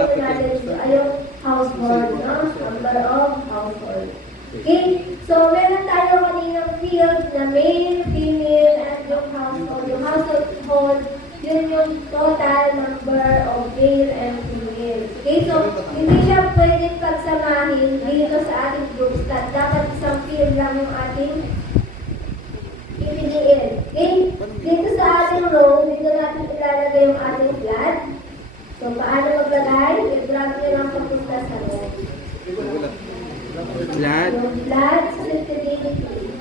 gagawin natin ay yung household, no? Number of household. Okay? So, meron tayo kaninang field na male, female, and yung household. Yung household, yun yung total number of male and female. Okay? So, hindi siya pwedeng pagsamahin dito sa ating groups. Dapat isang field lang yung ating pipiliin. Okay? Dito sa ating row, dito natin ilalagay yung ating flat. So, paano maglagay? I-drag nyo lang papunta sa row. Flat. Yung flat, sensitivity.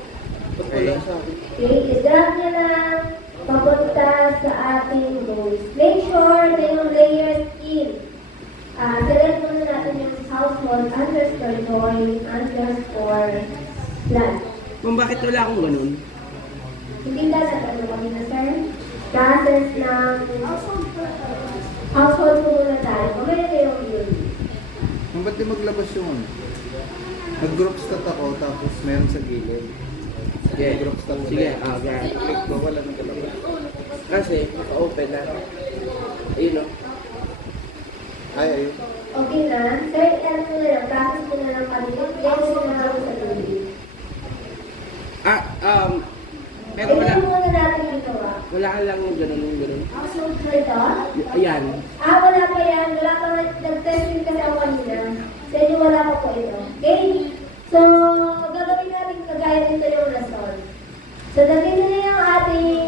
Okay. Okay, i-drag nyo lang papunta sa ating rows. Make sure na yung layers in. Select muna natin yung household underscore join underscore flat. Kung bakit wala akong ganun? Hindi ka na ano kanina, sir? Process ng household po muna tayo. Mamaya na yung yun. Kung ba't di maglabas yung ano? Nag-group stat ako, tapos meron sa gilid. Sige. Group stat Sige, okay. Click ko, wala nang kalabas. Kasi, naka-open na. Ayun o. Ay, ayun. Okay na. Sir, ano mo na lang, process mo na lang kami. Then, sumama ko sa gilid. Pero wala. Ito muna natin ginawa. Wala ka lang yung ganun, yung ganun. Household for ito? Ayan. Wala pa yan. Wala pa nag-testing kasi ako kanina. Sa inyo wala pa po ito. Okay? So, gagawin natin kagaya nito yung lesson. So, nandito na yung ating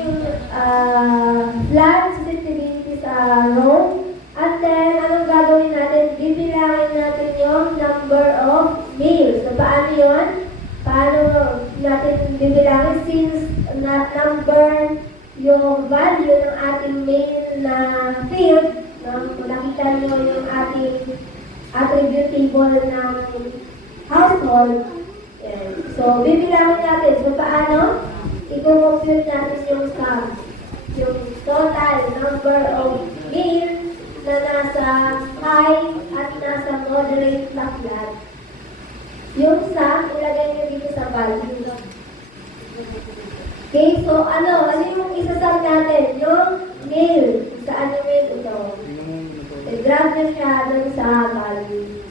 flat sensitivity sa row. And then, anong gagawin natin? Bibilangin natin yung number of males. So, paano yun? Paano natin bibilangin since number yung value ng ating male na field, no? Kung nakita nyo yung ating attribute table ng household. Yan. So, bibilangin natin. So, paano? I-compute natin yung sum. Yung total number of male na nasa high at nasa moderate na flat. Yung sum, ilagay nyo dito sa value. Okay, so ano yung isasam natin? Yung male. Saan yung male ito? I-drag nyo siya dun sa value.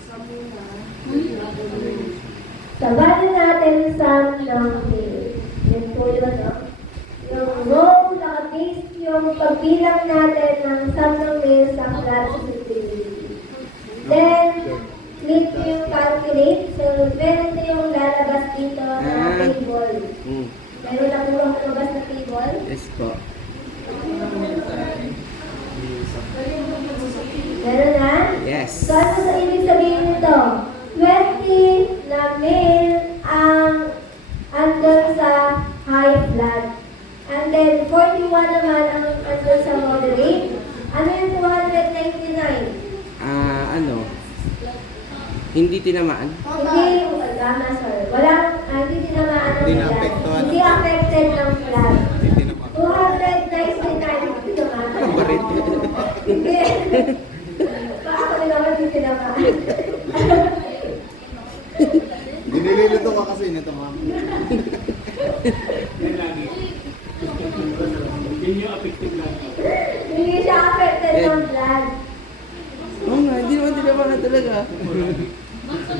Sa value natin, sum ng male. Yan po yun, no? Yung row, naka-base yung pagbilang natin ng sum ng male sa flat sensitivity. Then, click nyo yung calculate. So, meron na yung lalabas dito na table. Meron na po ang lumabas na table. Yes po. Meron na? Yes. So, ano sa ibig sabihin nito? 20 na male ang andun sa high flat. And then, 41 naman ang andun sa moderate. Ano yung 299? Ano? Hindi tinamaan? Hindi, tama sir. Hindi tinamaan ng Hindi flat. naapektuhan Hindi ng- affected ng flat. Hindi naman. 299 hindi tinamaan. Ano ba rin? Hindi. Paano naman hindi tinamaan? Dinililito ka kasi nito, ma'am. Hindi siya affected ng flat. Oo nga, hindi naman tinamaan talaga.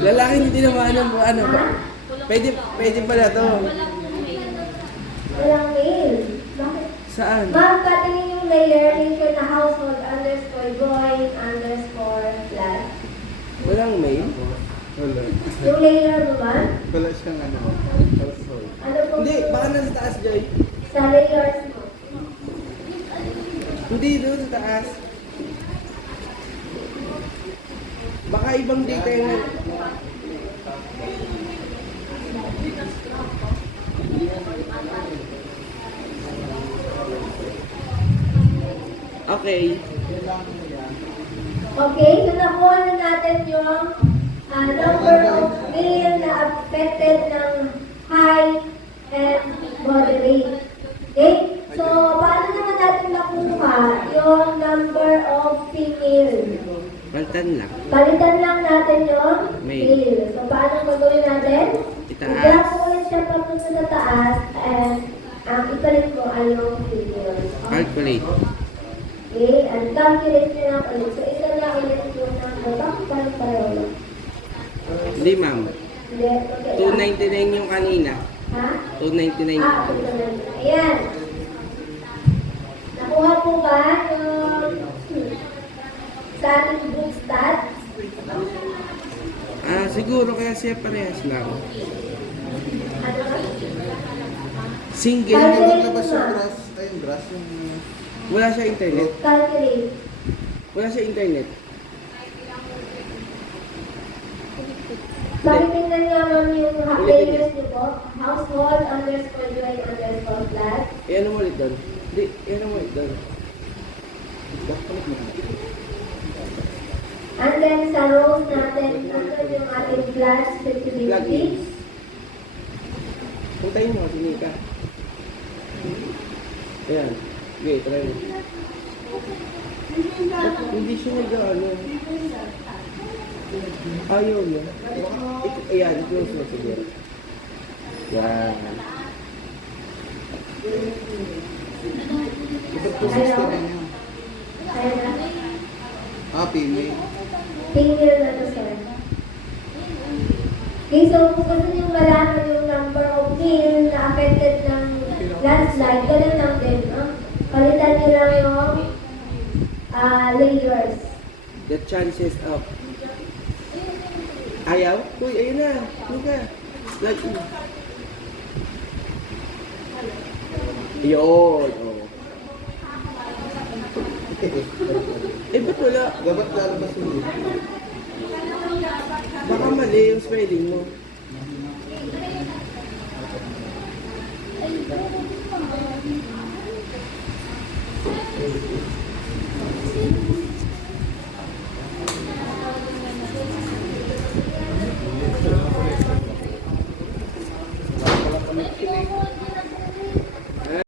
Lalaki hindi tinamaan ng ano ba? Pwede pala to. Walang mail. Bakit? Saan? Ma'am, patingin yung layer, make sure na household underscore join underscore flat. Walang mail? Wala. Yung layer mo ba? Wala siyang ano. Household. Ano po? Hindi, baka nasa taas, Joy. Sa layers mo. Hindi doon sa taas. Baka ibang data yung... Okay. Okay, so nakuha na natin yung number of male na affected ng high and moderate. Okay? So, paano naman natin nakuha yung number of female? Baltan lang. Palitan lang natin yung Male. male. So, paano gagawin natin? Itaas. I-drag mo ulit siya papunta sa taas and ang ipalit mo ay yung female. Calculate. Okay? And calculate nyo lang ulit. So, isa na ulit yung Bakit parang pareho lang? Hindi, ma'am. Hindi, okay. 299 yung kanina. Ha? 299 Ah, ito na. Ayan. Nakuha po ba yung sa ating book stat? Ah, siguro kaya siya parehas lang. Ano ba? Single. Hindi maglabas yung grass. Ay, yung grass yung... Wala siya internet. Calculate. Wala siya internet. Pakitingnan nga ma'am yung players niyo po. Household underscore join underscore flat. Ano mo ulit doon? Hindi, ano mo ulit doon? And then sa rows natin, nandun yung ating class 50-50. Puntayin mo, sini ka. Ayan. Okay, try mo. Hindi siya nag-ano. Ayaw mo. Ayan, close mo siguro. Yan. Ba't po 60 na niya? Ayan na. Ah, female. Finger na to, sir. Okay, so kung gusto niyo malaman yung number of male na affected ng landslide, ganun lang din, no? Palitan niyo lang yung layers. The chances of... Ayaw? Uy, ayun na. Hindi ka. Plug in. Yun. Oh. Ba't wala? Dapat lalabas yung dito. Baka mali yung spelling mo.